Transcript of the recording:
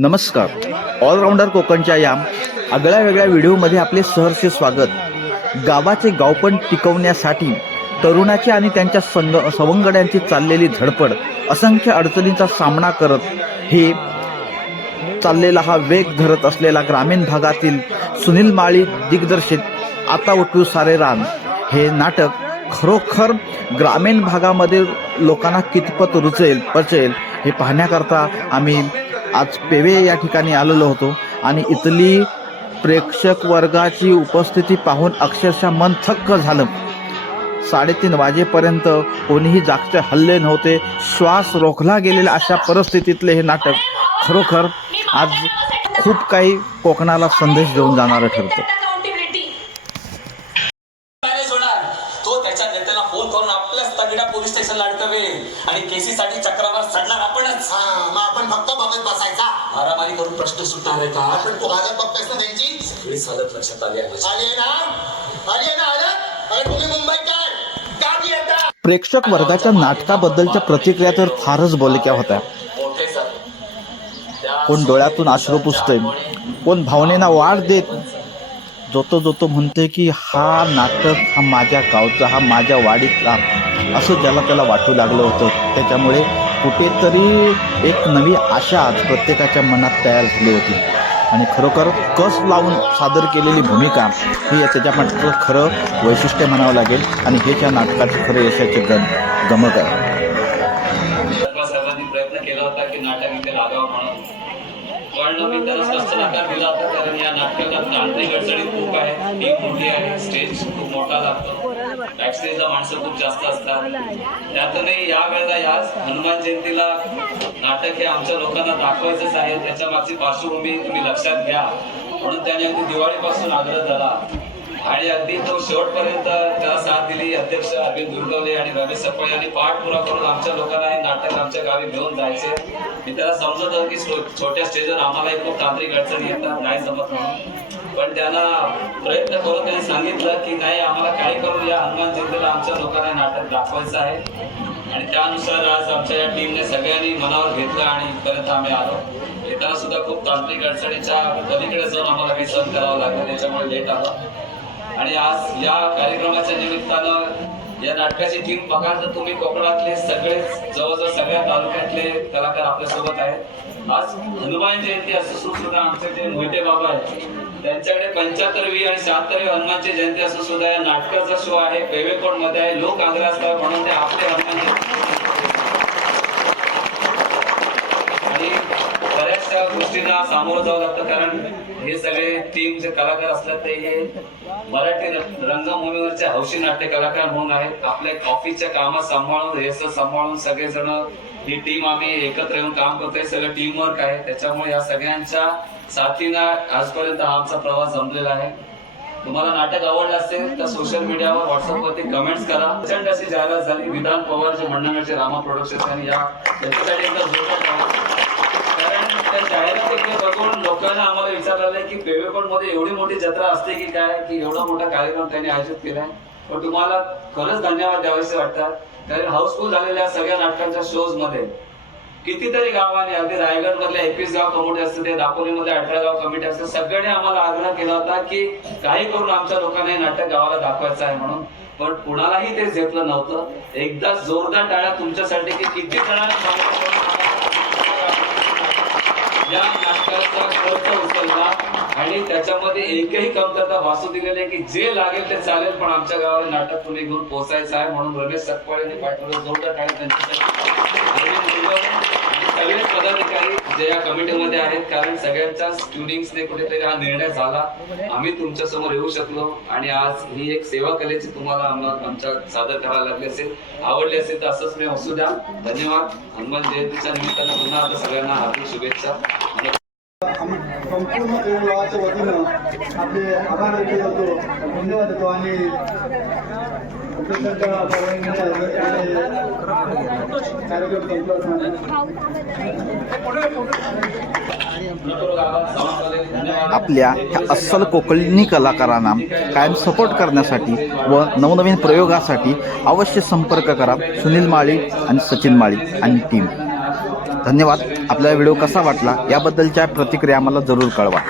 नमस्कार. ऑलराऊंडर कोकणच्या या आगळ्या वेगळ्या व्हिडिओमध्ये आपले सहर्ष स्वागत. गावाचे गावपण टिकवण्यासाठी तरुणाची आणि त्यांच्या संग सवंगड्यांची चाललेली धडपड असंख्य अडचणींचा सामना करत हे चाललेला हा वेग धरत असलेला ग्रामीण भागातील सुनील माळी दिग्दर्शित आता उठू सारे रान. हे नाटक खरोखर ग्रामीण भागामध्ये लोकांना कितपत रुचेल पचेल हे पाहण्याकरता आम्ही आज पेवे या ठिकाणी आलेलो होतो आणि इथली प्रेक्षक वर्गाची उपस्थिती पाहून अक्षरशः मन थक्क झालं. साडेतीन वाजेपर्यंत कोणीही जागचे हल्ले नव्हते. श्वास रोखला गेलेला अशा परिस्थितीतले हे नाटक खरोखर आज खूप काही कोकणाला संदेश देऊन जाणारं ठरतं. तगड्या पोलीस स्टेशनला अडकवेल आणि केसीसाठी चक्रावर चढणार आपणच. हा, मग आपण फक्त बघत बसायचा. मारामारी करून प्रश्न सुटणार आहे का? आपण तू हालत बघतोयस ना त्यांची? सगळी हालत लक्षात आली आहे. माझ्या. आली आहे ना? आली आहे ना हालत? अरे तुम्ही मुंबईकर येता. प्रेक्षक वर्गाच्या नाटकाबद्दलच्या प्रतिक्रिया तर फारच बोलक्या होत्या. मोठे सर. त्या कोण डोळ्यातून अश्रू पुसतंय कोण भावनेना वाढ देत. जोतो जोतो म्हणते की हा नाटक हा माझ्या गावचा हा माझ्या वाडीतला असं ज्याला त्याला वाटू लागलं होतं. त्याच्यामुळे कुठेतरी एक नवी आशा आज प्रत्येकाच्या मनात तयार झाली होती. आणि खरोखर कस लावून सादर केलेली भूमिका ही त्याच्या मात्र खरं वैशिष्ट्य म्हणावं लागेल. आणि हे त्या नाटकाचं खरं यशाचे गण गमक आहे. मी त्याला नकार दिला होता कारण या नाटकाला तांत्रिक अडचणी खूप आहे टीम मोठी आहे. स्टेज खूप मोठा लागतो. बॅकस्टेजला माणसं खूप जास्त असतात. त्यातूनही या वेळेला याच हनुमान जयंतीला नाटक हे आमच्या लोकांना दाखवायचंच आहे. त्याच्या मागची पार्श्वभूमी तुम्ही लक्षात घ्या. म्हणून त्याने अगदी दिवाळीपासून आग्रह झाला आणि अगदी तो शेवटपर्यंत त्याला साथ दिली. अध्यक्ष अरविंद दुर्गवले आणि रमेश आणि यांनी पाठपुरा करून आमच्या लोकांना हे नाटक आमच्या गावी घेऊन जायचे. मी त्याला समजत होतो की छोट्या स्टेजवर आम्हालाही खूप तांत्रिक अडचणी येतात नाही जमत म्हणून. पण त्यांना प्रयत्न करून त्यांनी सांगितलं की नाही आम्हाला काही करून या हनुमान जयंतीला आमच्या लोकांना नाटक दाखवायचं आहे. आणि त्यानुसार आज आमच्या या टीमने सगळ्यांनी मनावर घेतलं आणि इथपर्यंत आम्ही आलो. येताना सुद्धा खूप तांत्रिक अडचणीच्या पलीकडे जाऊन आम्हाला हे सहन करावं लागलं. त्याच्यामुळे लेट आला. आणि आज या कार्यक्रमाच्या निमित्तानं या नाटकाची टीम बघा तर तुम्ही कोकणातले सगळेच जवळजवळ सगळ्या तालुक्यातले कलाकार आपल्यासोबत आहेत. आज हनुमान जयंती असून सुद्धा आमचे जे मोहिते बाबा आहेत त्यांच्याकडे पंच्याहत्तरवी आणि शहात्तरवी हनुमानची जयंती असून सुद्धा या नाटकाचा शो आहे. पेवेकोटमध्ये आहे लोक आग्रह म्हणून ते आपले हनुमान जयंती आणि बऱ्याचशा गोष्टींना सामोरं जावं लागतं कारण हे सगळे टीम जे कलाकार असतात ते हे मराठी रंगभूमीवरचे हौशी नाट्य कलाकार म्हणून आहेत. आपल्या ऑफिसच्या कामात सांभाळून रिहर्सल सांभाळून सगळेजण ही टीम आम्ही एकत्र येऊन काम करतोय. सगळं टीम वर्क आहे. त्याच्यामुळे या सगळ्यांच्या साथीनं आजपर्यंत हा आमचा प्रवास जमलेला आहे. तुम्हाला नाटक आवडलं असेल तर सोशल मीडियावर व्हॉट्सअप वरती कमेंट्स करा. प्रचंड अशी जाहिरात झाली. विधान पवारचे मंडळाचे रामा प्रोडक्शन आणि या त्याच्यासाठी एकदा जोरदार टाळ्या. त्या जाहिरातीकडे बघून लोकांना आम्हाला विचारलं की पेवेकोटमध्ये एवढी मोठी जत्रा असते की काय की एवढा मोठा कार्यक्रम त्यांनी आयोजित केलाय? पण तुम्हाला खरंच धन्यवाद द्यावेसे वाटतात. कारण हाऊसफुल झालेल्या सगळ्या नाटकांच्या शोजमध्ये कितीतरी गावाने अगदी रायगड मधल्या एकवीस गाव कमिटी असते ते दापोलीमध्ये अठरा गाव कमिटी असते सगळ्यांनी आम्हाला आग्रह केला होता की काही करून आमच्या लोकांना हे नाटक गावाला दाखवायचं आहे म्हणून. पण कुणालाही ते झेपलं नव्हतं. एकदा जोरदार टाळ्या तुमच्यासाठी की किती जणांना या नाटकाचा खर्च उचलला आणि त्याच्यामध्ये एकही कमतरता भासू दिलेली आहे की जे लागेल ते चालेल. पण आमच्या गावाला नाटक पुणे घेऊन पोहोचायचं आहे म्हणून रमेश सकपाळेने पाठवलं. जोरदार टाळ्या त्यांच्यासाठी. सगळे पदाधिकारी जे या कमिटीमध्ये आहेत कारण सगळ्यांच्या स्टुडिंग्सने कुठेतरी हा निर्णय झाला. आम्ही तुमच्यासमोर येऊ शकलो आणि आज ही एक सेवा कलेची तुम्हाला आम्हाला आमच्या सादर करायला लागली असेल आवडली असेल तर असंच मी असू द्या. धन्यवाद. हनुमान जयंतीच्या निमित्तानं पुन्हा आता सगळ्यांना हार्दिक शुभेच्छा. आम्ही संपूर्ण गावाच्या वतीनं आपले आभार व्यक्त करतो. धन्यवाद देतो आणि कार्यक्रम आपल्या ह्या अस्सल कोकणी कलाकारांना कायम सपोर्ट करण्यासाठी व नवनवीन प्रयोगासाठी अवश्य संपर्क करा. सुनील माळी आणि सचिन माळी आणि टीम धन्यवाद. आपला व्हिडिओ कसा वाटला याबद्दलच्या प्रतिक्रिया आम्हाला जरूर कळवा.